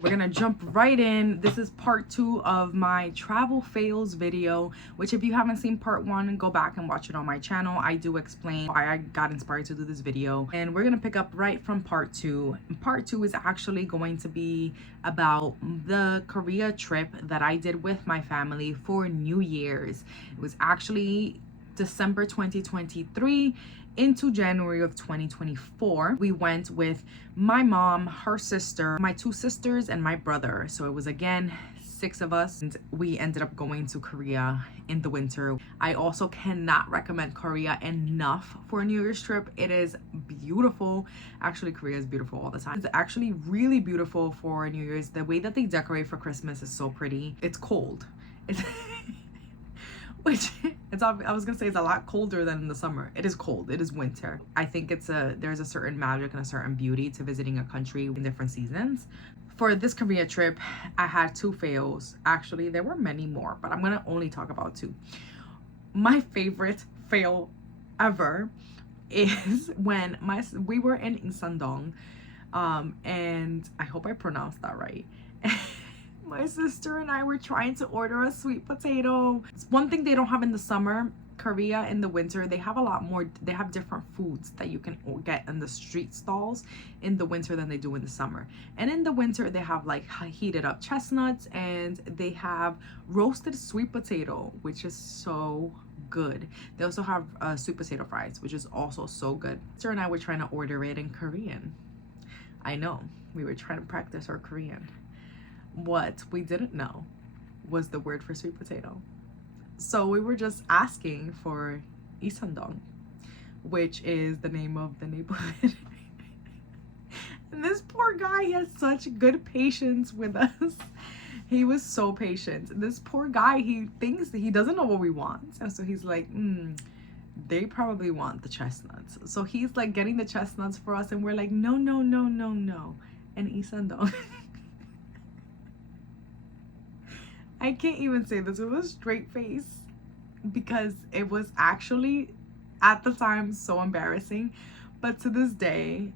We're gonna jump right in. This is part 2 of my travel fails video, which if you haven't seen part 1, go back and watch it on my channel. I do explain why I got inspired to do this video, and we're gonna pick up right from part 2. Part 2 is actually going to be about the Korea trip that I did with my family for New Year's. It was actually December 2023 into January of 2024. We went with my mom, her sister, my 2 sisters, and my brother. So it was again 6 of us, and we ended up going to Korea in the winter. I also cannot recommend Korea enough for a New Year's trip. It is beautiful. Actually, Korea is beautiful all the time. It's actually really beautiful for New Year's. The way that they decorate for Christmas is so pretty. It's cold. It's which I was gonna say it's a lot colder than in the summer. It is cold. It is winter. I think there's a certain magic and a certain beauty to visiting a country in different seasons. For this Korea trip, I had 2 fails. Actually, there were many more, but I'm gonna only talk about 2. My favorite fail ever is when we were in Isandong, and I hope I pronounced that right. My sister and I were trying to order a sweet potato. It's one thing they don't have in the summer. Korea in the winter, they have a lot more, they have different foods that you can get in the street stalls in the winter than they do in the summer. And in the winter, they have like heated up chestnuts, and they have roasted sweet potato, which is so good. They also have sweet potato fries, which is also so good. My sister and I were trying to order it in Korean. I know, we were trying to practice our Korean. What we didn't know was the word for sweet potato. So we were just asking for Isandong, which is the name of the neighborhood. And this poor guy, he has such good patience with us. He was so patient. This poor guy, he thinks that he doesn't know what we want. And so he's like, they probably want the chestnuts. So he's like getting the chestnuts for us, and we're like, no, no, no, no, no. And Isandong. I can't even say this with a straight face because it was actually at the time so embarrassing, but to this day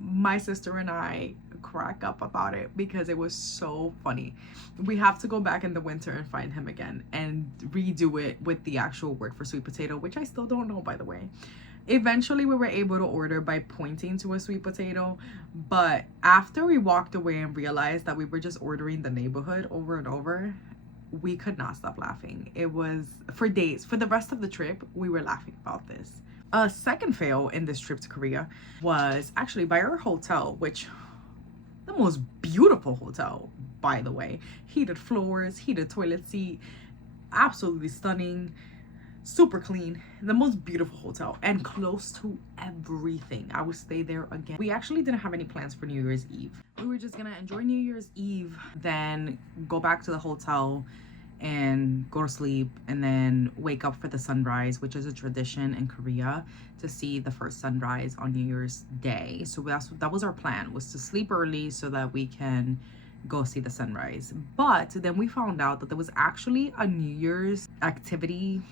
my sister and I crack up about it because it was so funny. We have to go back in the winter and find him again and redo it with the actual word for sweet potato, which I still don't know, by the way. Eventually we were able to order by pointing to a sweet potato, but after we walked away and realized that we were just ordering the neighborhood over and over, we could not stop laughing. It was for days. For the rest of the trip, we were laughing about this. A second fail in this trip to Korea was actually by our hotel, which the most beautiful hotel, by the way. Heated floors, heated toilet seat, absolutely stunning, super clean, the most beautiful hotel, and close to everything. I would stay there again. We actually didn't have any plans for New Year's Eve. We were just gonna enjoy New Year's Eve, then go back to the hotel and go to sleep, and then wake up for the sunrise, which is a tradition in Korea to see the first sunrise on New Year's Day. So that was our plan, was to sleep early so that we can go see the sunrise. But then we found out that there was actually a New Year's activity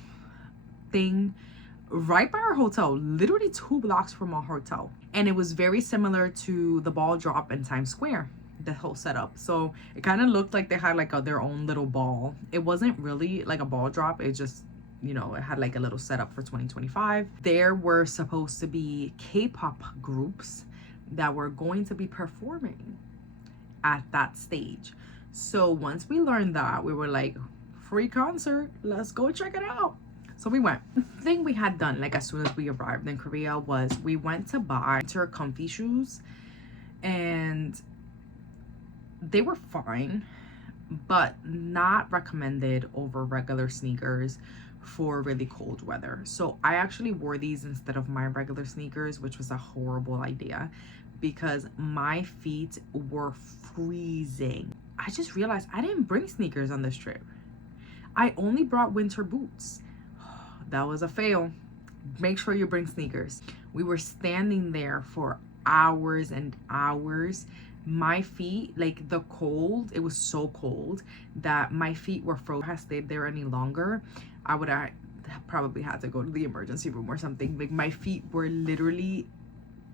thing right by our hotel, literally 2 blocks from our hotel, and it was very similar to the ball drop in Times Square, the whole setup. So it kind of looked like they had like their own little ball. It wasn't really like a ball drop, it just, you know, it had like a little setup for 2025. There were supposed to be K-pop groups that were going to be performing at that stage. So once we learned that, we were like, free concert, let's go check it out. So we went. The thing we had done, like as soon as we arrived in Korea, was we went to buy winter comfy shoes, and they were fine, but not recommended over regular sneakers for really cold weather. So I actually wore these instead of my regular sneakers, which was a horrible idea because my feet were freezing. I just realized I didn't bring sneakers on this trip. I only brought winter boots. That was a fail. Make sure you bring sneakers. We were standing there for hours and hours. My feet, like the cold, it was so cold that my feet were frozen. If I had stayed there any longer, I would have probably had to go to the emergency room or something. Like my feet were literally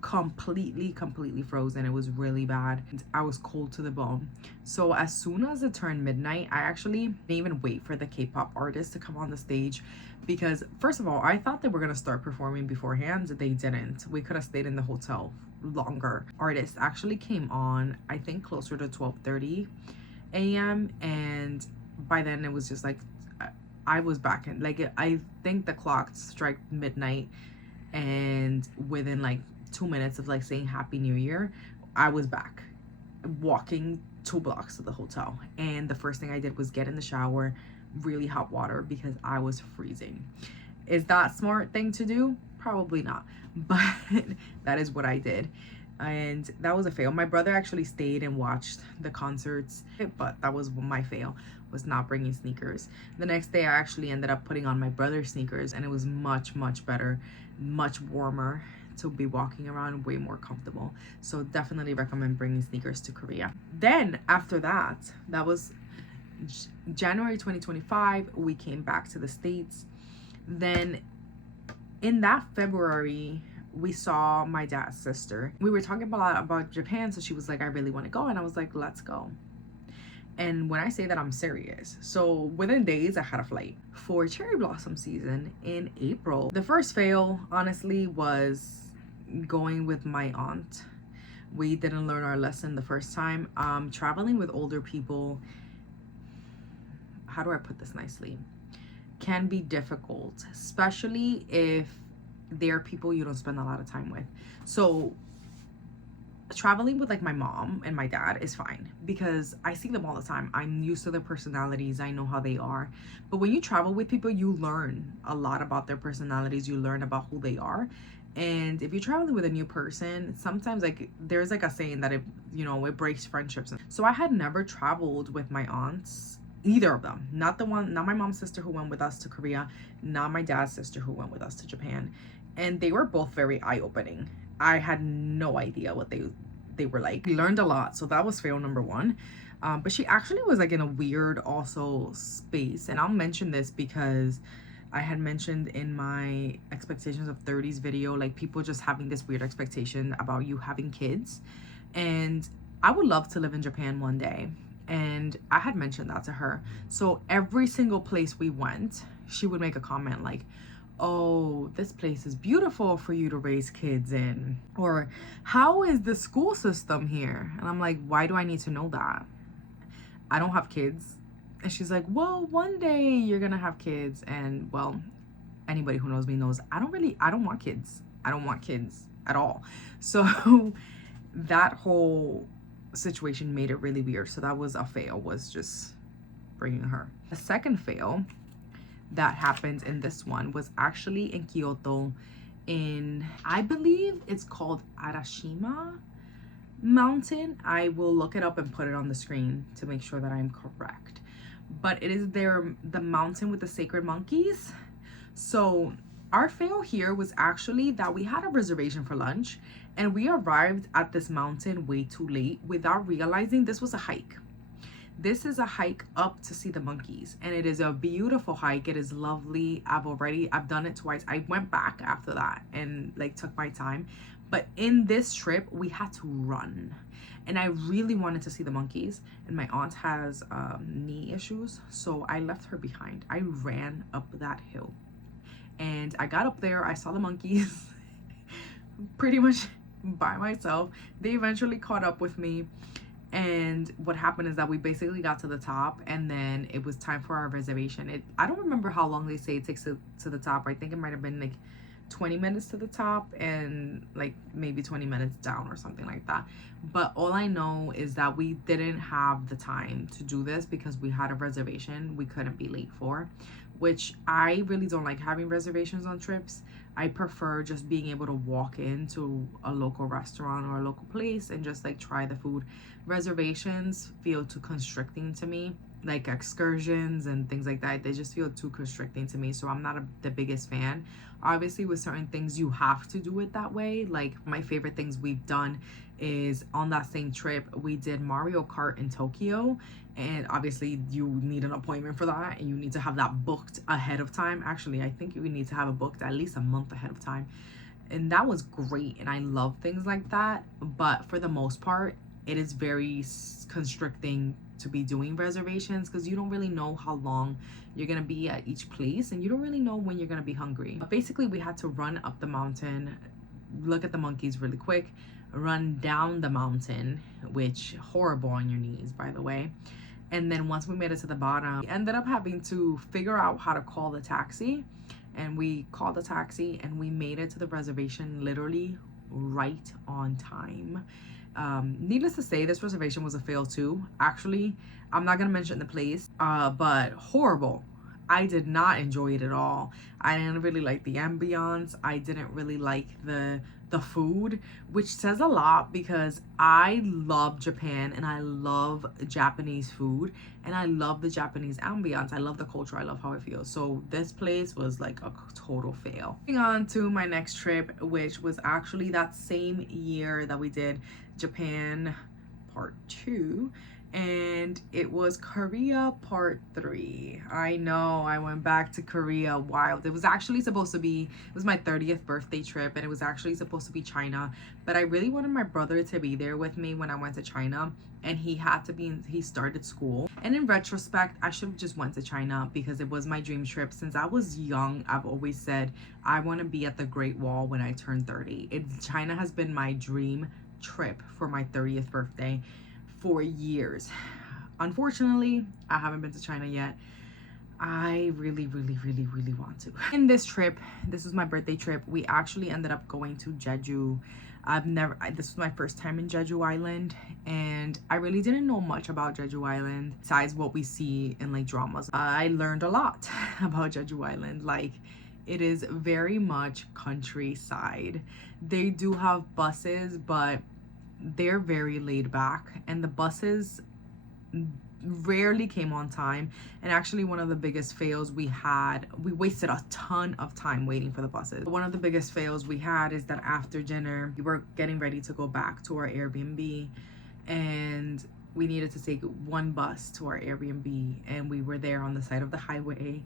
completely frozen. It was really bad. I was cold to the bone. So as soon as it turned midnight, I actually didn't even wait for the K-pop artists to come on the stage, because first of all, I thought they were gonna start performing beforehand. They didn't. We could have stayed in the hotel longer. Artists actually came on, I think, closer to 12:30 a.m. and by then it was just like I was back in, like, I think the clock struck midnight, and within like 2 minutes of like saying Happy New Year, I was back walking 2 blocks to the hotel. And the first thing I did was get in the shower, really hot water, because I was freezing. Is that smart thing to do? Probably not, but that is what I did. And that was a fail. My brother actually stayed and watched the concerts, but that was my fail, was not bringing sneakers. The next day I actually ended up putting on my brother's sneakers, and it was much better, much warmer to be walking around, way more comfortable. So definitely recommend bringing sneakers to Korea. Then after that, that was January 2025, we came back to the States. Then in that February, we saw my dad's sister. We were talking a lot about Japan, so she was like, I really want to go, and I was like, let's go. And when I say that, I'm serious. So within days, I had a flight for cherry blossom season in April. The first fail, honestly, was going with my aunt. We didn't learn our lesson the first time. Traveling with older people, how do I put this nicely, can be difficult, especially if they're people you don't spend a lot of time with. So traveling with like my mom and my dad is fine because I see them all the time. I'm used to their personalities. I know how they are. But when you travel with people, you learn a lot about their personalities. You learn about who they are. And if you're traveling with a new person, sometimes like there's like a saying that it breaks friendships. So I had never traveled with my aunts, either of them. Not my mom's sister who went with us to Korea, not my dad's sister who went with us to Japan. And they were both very eye-opening. I had no idea what they were like. We learned a lot, so that was fail number one. But she actually was like in a weird also space, and I'll mention this because I had mentioned in my expectations of 30s video, like people just having this weird expectation about you having kids. And I would love to live in Japan one day, and I had mentioned that to her. So every single place we went, she would make a comment like, oh, this place is beautiful for you to raise kids in, or how is the school system here? And I'm like, why do I need to know that? I don't have kids. And she's like, well, one day you're gonna have kids. And well, anybody who knows me knows I don't want kids. I don't want kids at all. So that whole situation made it really weird. So that was a fail, was just bringing her. The second fail that happened in this one was actually in Kyoto, in, I believe it's called Arashima Mountain. I will look it up and put it on the screen to make sure that I'm correct. But it is the mountain with the sacred monkeys. So our fail here was actually that we had a reservation for lunch and we arrived at this mountain way too late without realizing this was a hike. This is a hike up to see the monkeys, and it is a beautiful hike. It is lovely. I've done it twice. I went back after that and like took my time. But in this trip, we had to run. And I really wanted to see the monkeys. And my aunt has knee issues, so I left her behind. I ran up that hill. And I got up there, I saw the monkeys pretty much by myself. They eventually caught up with me. And what happened is that we basically got to the top, and then it was time for our reservation. I don't remember how long they say it takes to the top. I think it might have been like 20 minutes to the top and like maybe 20 minutes down or something like that. But all I know is that we didn't have the time to do this because we had a reservation we couldn't be late for, which I really don't like having reservations on trips. I prefer just being able to walk into a local restaurant or a local place and just like try the food. Reservations feel too constricting to me, like excursions and things like that. They just feel too constricting to me, so I'm not the biggest fan. Obviously with certain things you have to do it that way. Like my favorite things we've done is on that same trip we did Mario Kart in Tokyo, and obviously you need an appointment for that and you need to have that booked ahead of time. Actually, I think you need to have it booked at least a month ahead of time. and that was great, and I love things like that. But for the most part, it is very constricting to be doing reservations because you don't really know how long you're gonna be at each place, and you don't really know when you're gonna be hungry. But basically, we had to run up the mountain, look at the monkeys really quick, run down the mountain, which horrible on your knees, by the way. And then once we made it to the bottom, we ended up having to figure out how to call the taxi. And we called the taxi and we made it to the reservation literally right on time. Needless to say, this reservation was a fail too. Actually, I'm not gonna mention the place, but horrible. I did not enjoy it at all. I didn't really like the ambiance. I didn't really like the food, which says a lot because I love Japan and I love Japanese food and I love the Japanese ambiance. I love the culture. I love how it feels. So this place was like a total fail. Moving on to my next trip, which was actually that same year that we did Japan part 2, and it was Korea part 3. I know, I went back to Korea wild. It was actually supposed to be, it was my 30th birthday trip, and it was actually supposed to be China, but I really wanted my brother to be there with me when I went to China, and he had to be, he started school. And in retrospect, I should have just went to China because it was my dream trip. Since I was young, I've always said I want to be at the Great Wall when I turn 30. China has been my dream trip for my 30th birthday for years. Unfortunately, I haven't been to China yet. I really want to. In this trip, this was my birthday trip, we actually ended up going to Jeju. This was my first time in Jeju Island, and I really didn't know much about Jeju Island besides what we see in like dramas. I learned a lot about Jeju Island. Like, it is very much countryside. They do have buses, but they're very laid back, and the buses rarely came on time. And actually, one of the biggest fails we wasted a ton of time waiting for the buses. One of the biggest fails we had is that after dinner, we were getting ready to go back to our Airbnb, and we needed to take one bus to our Airbnb, and we were there on the side of the highway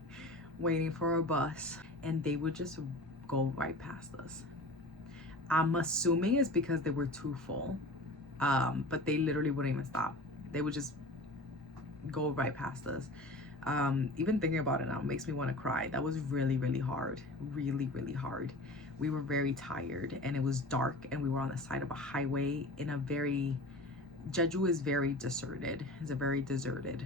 waiting for a bus, and they would just go right past us. I'm assuming it's because they were too full, but they literally wouldn't even stop. They would just go right past us. Even thinking about it now makes me want to cry. That was really hard, really hard. We were very tired, and it was dark, and we were on the side of a highway in a very, Jeju is very deserted. It's a very deserted,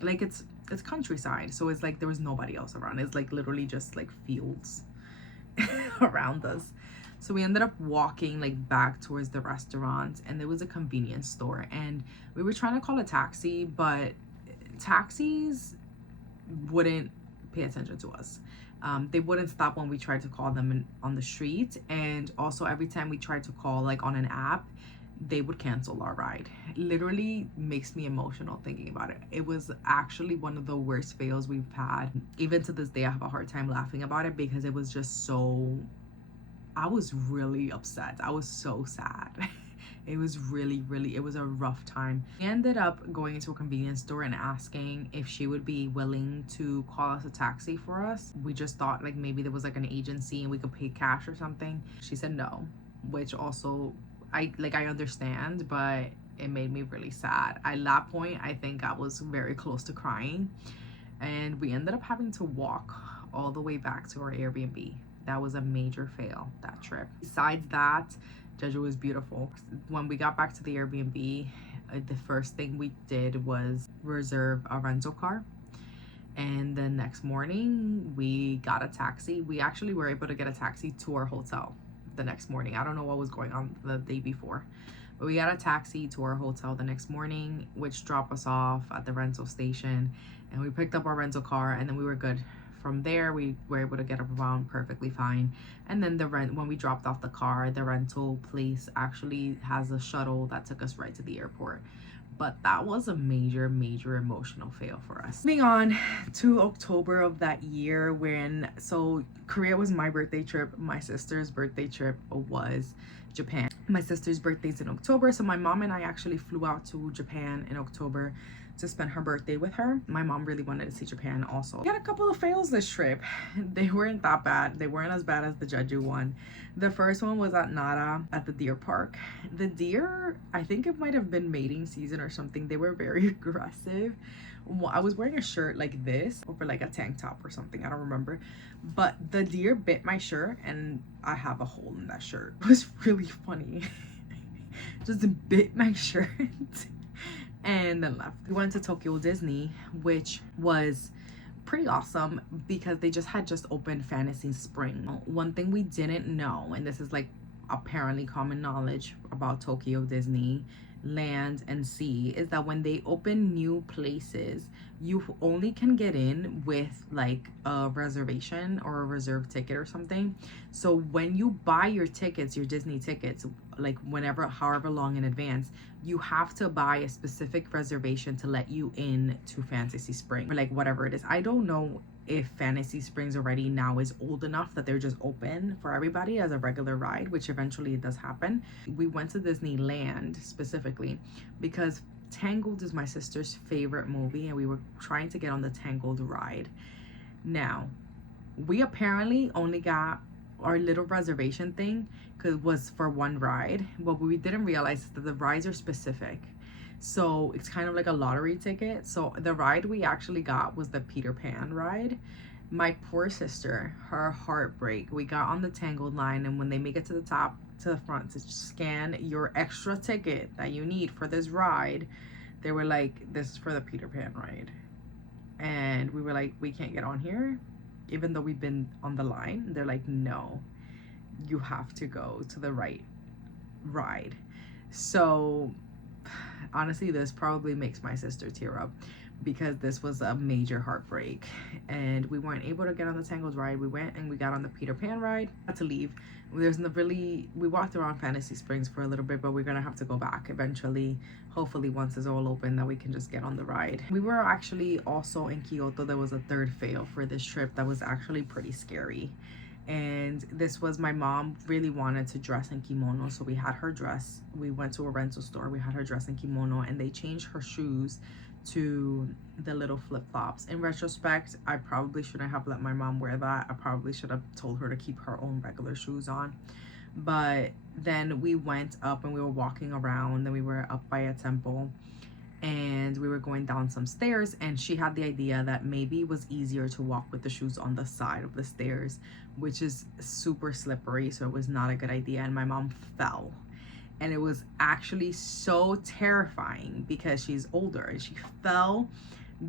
like it's countryside, so it's like there was nobody else around. It's like literally just like fields around us. So we ended up walking like back towards the restaurant, and there was a convenience store, and we were trying to call a taxi, but taxis wouldn't pay attention to us. They wouldn't stop when we tried to call them on the street, and also every time we tried to call like on an app, they would cancel our ride. It literally makes me emotional thinking about it. It was actually one of the worst fails we've had. Even to this day, I have a hard time laughing about it because it was just so, I was really upset. I was so sad. It was really, it was a rough time. We ended up going into a convenience store and asking if she would be willing to call us a taxi for us. We just thought like maybe there was like an agency and we could pay cash or something. She said no, which also I understand, but it made me really sad. At that point, I think I was very close to crying, and we ended up having to walk all the way back to our Airbnb. That was a major fail, that trip. Besides that, Jeju was beautiful. When we got back to the Airbnb, the first thing we did was reserve a rental car. And the next morning, we got a taxi. We actually were able to get a taxi to our hotel the next morning. I don't know what was going on the day before, but we got a taxi to our hotel the next morning, which dropped us off at the rental station, and we picked up our rental car, and then we were good. From there, we were able to get around perfectly fine. And then when we dropped off the car, the rental place actually has a shuttle that took us right to the airport. But that was a major emotional fail for us. Moving on to October of that year, so Korea was my birthday trip. My sister's birthday trip was Japan. My sister's birthday's in October, so my mom and I actually flew out to Japan in October to spend her birthday with her. My mom really wanted to see Japan also. We had a couple of fails this trip. They weren't that bad. They weren't as bad as the Jeju one. The first one was at Nara at the deer park. The deer, I think it might have been mating season or something. They were very aggressive. I was wearing a shirt like this over like a tank top or something, I don't remember, but the deer bit my shirt and I have a hole in that shirt. It was really funny. Just bit my shirt and then left. We went to Tokyo Disney, which was pretty awesome because they had just opened Fantasy Spring. One thing we didn't know, and this is like apparently common knowledge about Tokyo Disney Land and Sea, is that when they open new places, you only can get in with like a reservation or a reserved ticket or something. So when you buy your tickets, your Disney tickets, like however long in advance, you have to buy a specific reservation to let you in to Fantasy Spring, or like whatever it is. I don't know if Fantasy Springs already now is old enough that they're just open for everybody as a regular ride, which eventually it does happen. We went to Disneyland specifically because Tangled is my sister's favorite movie, and we were trying to get on the Tangled ride. Now, we apparently only got our little reservation thing because it was for one ride. What we didn't realize is that the rides are specific. So it's kind of like a lottery ticket. So the ride we actually got was the Peter Pan ride. My poor sister, her heartbreak. We got on the Tangled line, and when they make it to the top, to the front to scan your extra ticket that you need for this ride, they were like, this is for the Peter Pan ride. And we were like, we can't get on here, even though we've been on the line. They're like, no, you have to go to the right ride. So honestly, this probably makes my sister tear up because this was a major heartbreak, and we weren't able to get on the Tangled ride. We went and we got on the Peter Pan ride. Had to leave. We walked around Fantasy Springs for a little bit, but we're gonna have to go back eventually, hopefully once it's all open, that we can just get on the ride. We were actually also in Kyoto. There was a third fail for this trip that was actually pretty scary, and this was, my mom really wanted to dress in kimono, so we had her dress. We went to a rental store, we had her dress in kimono, and they changed her shoes to the little flip-flops. In retrospect, I probably shouldn't have let my mom wear that. I probably should have told her to keep her own regular shoes on. But then we went up and we were walking around, and we were up by a temple, and we were going down some stairs, and she had the idea that maybe it was easier to walk with the shoes on the side of the stairs, which is super slippery, so it was not a good idea, and my mom fell. And it was actually so terrifying because she's older, and she fell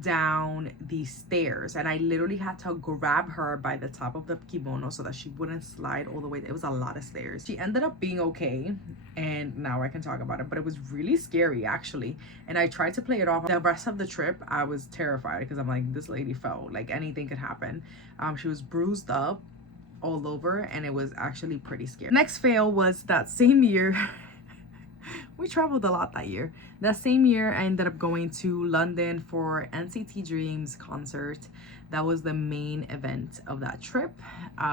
down these stairs, and I literally had to grab her by the top of the kimono so that she wouldn't slide all the way. It was a lot of stairs. She ended up being okay, and now I can talk about it, but it was really scary actually, and I tried to play it off. The rest of the trip I was terrified because I'm like, this lady fell, like anything could happen. She was bruised up all over, and it was actually pretty scary. Next fail was that same year. We traveled a lot that year. That same year, I ended up going to London for NCT Dreams concert. That was the main event of that trip.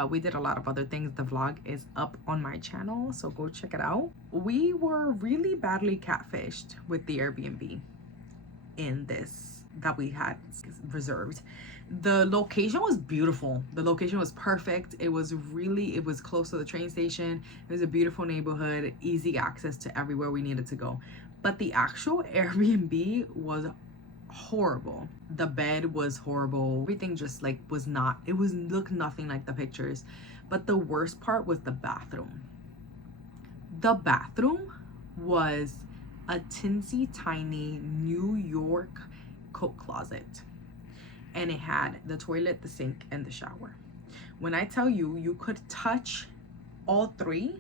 We did a lot of other things. The vlog is up on my channel, so go check it out. We were really badly catfished with the Airbnb in this that we had reserved. The location was beautiful. The location was perfect. It was close to the train station. It was a beautiful neighborhood, easy access to everywhere we needed to go. But the actual Airbnb was horrible. The bed was horrible. Everything just like looked nothing like the pictures. But the worst part was the bathroom. The bathroom was a teensy tiny New York coat closet, and it had the toilet, the sink, and the shower. When I tell you, you could touch all three,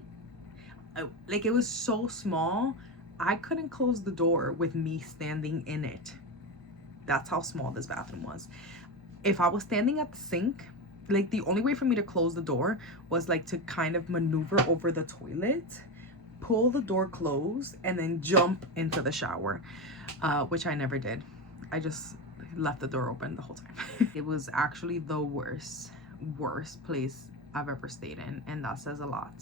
like it was so small, I couldn't close the door with me standing in it. That's how small this bathroom was. If I was standing at the sink, like the only way for me to close the door was like to kind of maneuver over the toilet, pull the door closed, and then jump into the shower, which I never did. I just left the door open the whole time. It was actually the worst place I've ever stayed in, and that says a lot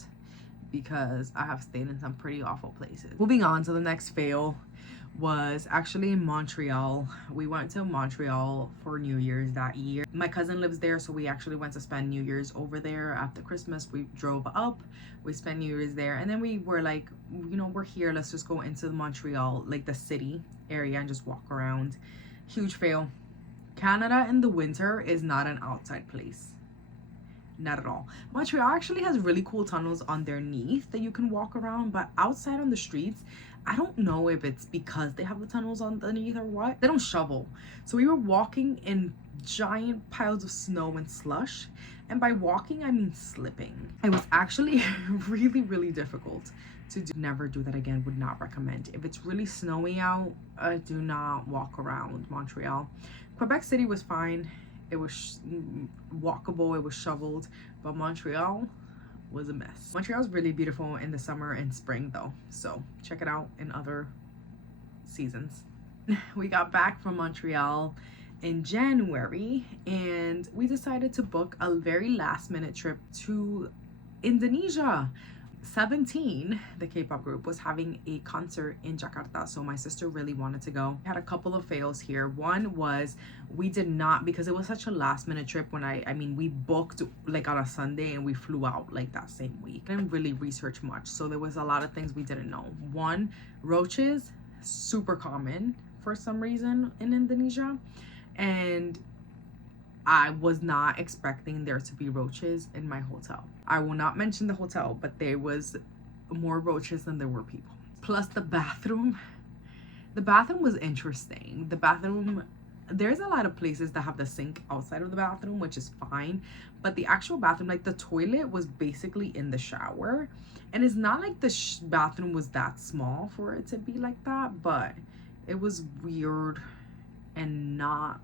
because I have stayed in some pretty awful places. Moving on to the next fail was actually in Montreal. We went to Montreal for New Year's that year. My cousin lives there, so we actually went to spend New Year's over there. After Christmas, we drove up, we spent New Year's there, and then we were like, you know, we're here, let's just go into Montreal, like the city area, and just walk around. Huge fail. Canada in the winter is not an outside place. Not at all. Montreal actually has really cool tunnels underneath that you can walk around, but outside on the streets, I don't know if it's because they have the tunnels underneath or what. They don't shovel. So we were walking in giant piles of snow and slush. And by walking, I mean slipping. It was actually really, really difficult to do. Never do that again. Would not recommend. If it's really snowy out, do not walk around Montreal. Quebec City was fine. It was walkable, it was shoveled, but Montreal was a mess. Montreal's really beautiful in the summer and spring though, so check it out in other seasons. We got back from Montreal in January and we decided to book a very last minute trip to Indonesia. 17, the K-pop group, was having a concert in Jakarta, so my sister really wanted to go. Had a couple of fails here. One was we did not, because it was such a last minute trip. When I mean we booked like on a Sunday and we flew out like that same week. I didn't really research much, so there was a lot of things we didn't know. One, roaches, super common for some reason in Indonesia, and I was not expecting there to be roaches in my hotel. I will not mention the hotel, but there was more roaches than there were people. Plus the bathroom. The bathroom was interesting. The bathroom, there's a lot of places that have the sink outside of the bathroom, which is fine. But the actual bathroom, like the toilet was basically in the shower. And it's not like the bathroom was that small for it to be like that, but it was weird and not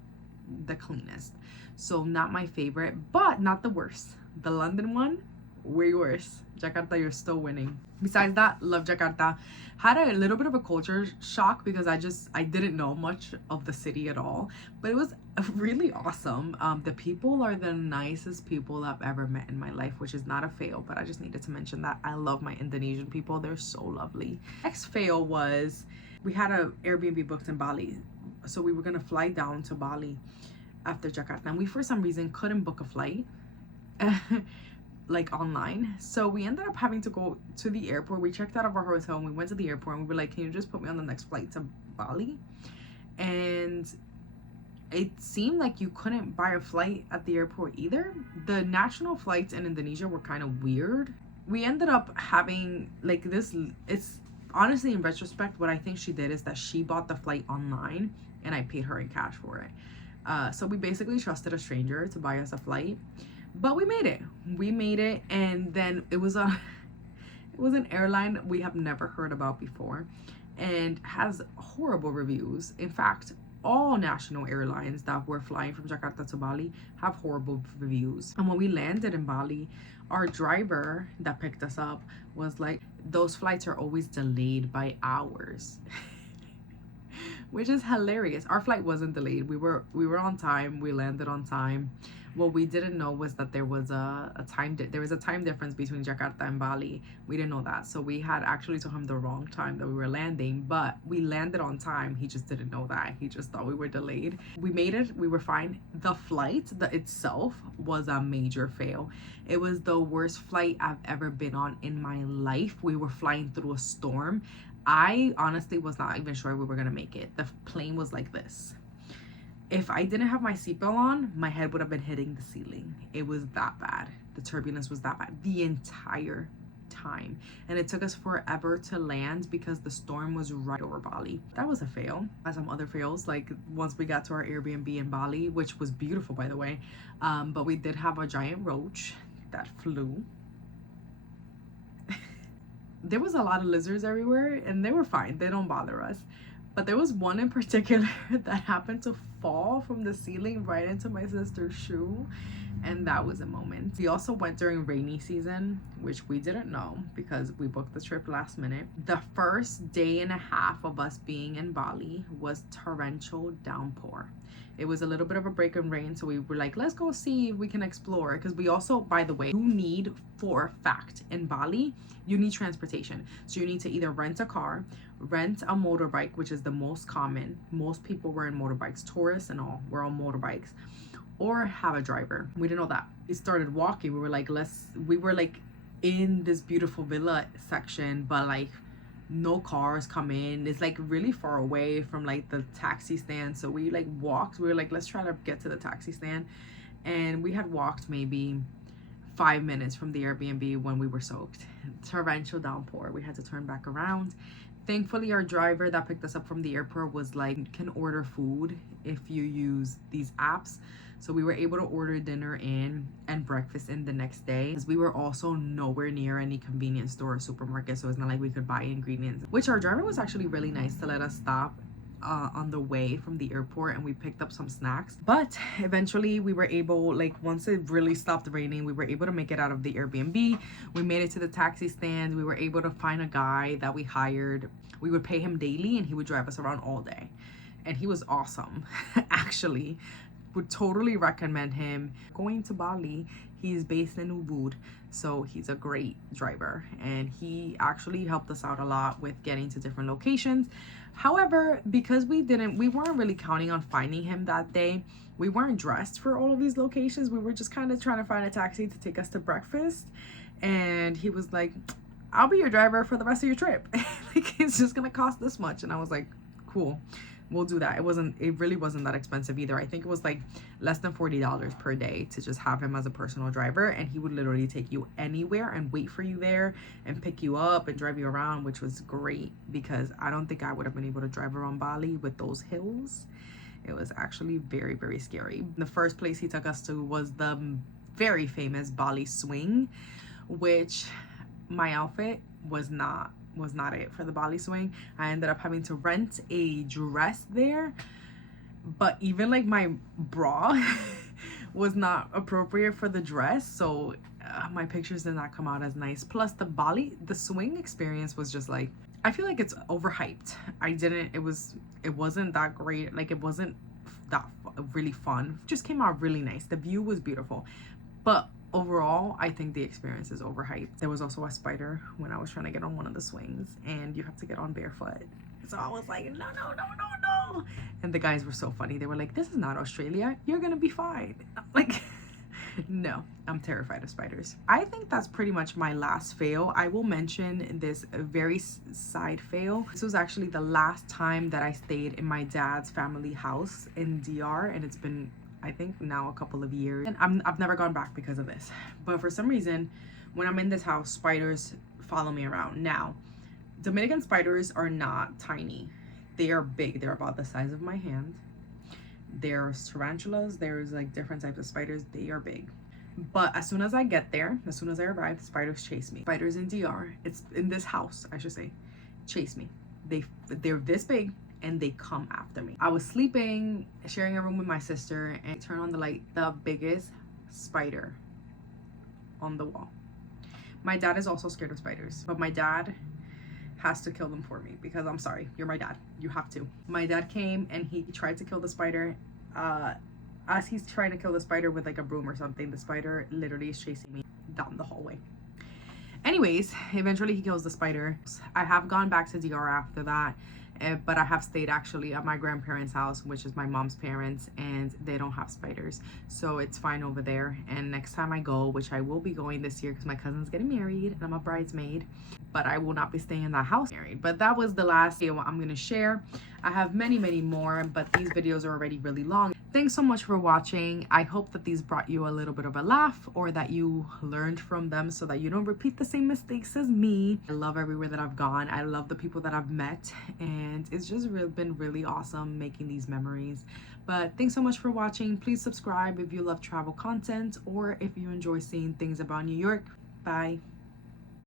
the cleanest. So not my favorite, but not the worst. The London one, way worse. Jakarta, you're still winning. Besides that, love Jakarta. Had a little bit of a culture shock because I didn't know much of the city at all, but it was really awesome. The people are the nicest people I've ever met in my life, which is not a fail, but I just needed to mention that. I love my Indonesian people. They're so lovely. Next fail was we had a Airbnb booked in Bali. So we were gonna fly down to Bali after Jakarta, and we for some reason couldn't book a flight like online, so we ended up having to go to the airport. We checked out of our hotel and we went to the airport and we were like, can you just put me on the next flight to Bali? And it seemed like you couldn't buy a flight at the airport either. The national flights in Indonesia were kind of weird. We ended up having like this, it's honestly in retrospect what I think she did is that she bought the flight online and I paid her in cash for it. So we basically trusted a stranger to buy us a flight, but we made it. And then it was an airline we have never heard about before and has horrible reviews. In fact, all national airlines that were flying from Jakarta to Bali have horrible reviews. And when we landed in Bali, our driver that picked us up was like, those flights are always delayed by hours. Which is hilarious. Our flight wasn't delayed. We were on time. We landed on time. What we didn't know was that there was a time difference between Jakarta and Bali. We didn't know that, so we had actually told him the wrong time that we were landing, but we landed on time. He just didn't know that. He just thought we were delayed. We made it. We were fine. The flight itself was a major fail. It was the worst flight I've ever been on in my life. We were flying through a storm. I honestly was not even sure we were gonna make it. The plane was like this. If I didn't have my seatbelt on, my head would have been hitting the ceiling. It was that bad. The turbulence was that bad the entire time. And it took us forever to land because the storm was right over Bali. That was a fail. As some other fails, like once we got to our Airbnb in Bali, which was beautiful by the way, but we did have a giant roach that flew. There was a lot of lizards everywhere and they were fine. They don't bother us. But there was one in particular that happened to fall from the ceiling right into my sister's shoe. And that was a moment. We also went during rainy season, which we didn't know because we booked the trip last minute. The first day and a half of us being in Bali was torrential downpour. It was a little bit of a break in rain, so we were like, let's go see if we can explore. Because we also, by the way, you need, for a fact, in Bali, you need transportation. So you need to either rent a car rent a motorbike, which is the most common. Most people were in motorbikes, tourists and all were on motorbikes, or have a driver. We didn't know that. We started walking. We were like in this beautiful villa section, but like no cars come in. It's like really far away from like the taxi stand. So we like walked. We were like, let's try to get to the taxi stand. And we had walked maybe 5 minutes from the Airbnb when we were soaked. Torrential downpour. We had to turn back around. Thankfully, our driver that picked us up from the airport was like, you can order food if you use these apps. So we were able to order dinner in and breakfast in the next day, because we were also nowhere near any convenience store or supermarket, so it's not like we could buy ingredients, which our driver was actually really nice to let us stop on the way from the airport, and we picked up some snacks. But eventually we were able, like once it really stopped raining, we were able to make it out of the Airbnb. We made it to the taxi stand. We were able to find a guy that we hired. We would pay him daily and he would drive us around all day, and he was awesome. Actually, would totally recommend him. Going to Bali, he's based in Ubud, so he's a great driver, and he actually helped us out a lot with getting to different locations. However, because we weren't really counting on finding him that day, we weren't dressed for all of these locations. We were just kind of trying to find a taxi to take us to breakfast, and he was like, I'll be your driver for the rest of your trip. Like, it's just gonna cost this much. And I was like, cool, we'll do that. It really wasn't that expensive either. I think it was like less than $40 per day to just have him as a personal driver, and he would literally take you anywhere and wait for you there and pick you up and drive you around, which was great, because I don't think I would have been able to drive around Bali with those hills. It was actually very, very scary. The first place he took us to was the very famous Bali swing, which my outfit was not it for the Bali swing. I ended up having to rent a dress there, but even like my bra was not appropriate for the dress, so my pictures did not come out as nice. Plus the swing experience was just like, I feel like it's overhyped. It wasn't that great. Like, it wasn't that really fun. It just came out really nice. The view was beautiful, but overall, I think the experience is overhyped. There was also a spider when I was trying to get on one of the swings, and you have to get on barefoot. So I was like, no. And the guys were so funny. They were like, this is not Australia. You're gonna be fine. I'm like, no, I'm terrified of spiders. I think that's pretty much my last fail. I will mention this very side fail. This was actually the last time that I stayed in my dad's family house in DR, and it's been, I think, now a couple of years, and I've never gone back because of this. But for some reason, when I'm in this house, spiders follow me around. Now, Dominican spiders are not tiny. They are big. They're about the size of my hand. There's tarantulas. There's like different types of spiders. They are big. But as soon as I get there, as soon as I arrive, spiders chase me. Spiders in DR, it's in this house, I should say, chase me. They're this big, and they come after me. I was sleeping, sharing a room with my sister, and I turn on the light, the biggest spider on the wall. My dad is also scared of spiders, but my dad has to kill them for me, because I'm sorry, you're my dad, you have to. My dad came and he tried to kill the spider. As he's trying to kill the spider with like a broom or something, the spider literally is chasing me down the hallway. Anyways, eventually he kills the spider. I have gone back to DR after that, but I have stayed actually at my grandparents' house, which is my mom's parents, and they don't have spiders, so it's fine over there. And next time I go, which I will be going this year because my cousin's getting married and I'm a bridesmaid, but I will not be staying in that house married. But that was the last video I'm going to share. I have many more, but these videos are already really long. Thanks so much for watching. I hope that these brought you a little bit of a laugh, or that you learned from them so that you don't repeat the same mistakes as me. I love everywhere that I've gone. I love the people that I've met, and it's just been really awesome making these memories. But thanks so much for watching. Please subscribe if you love travel content, or if you enjoy seeing things about New York. Bye.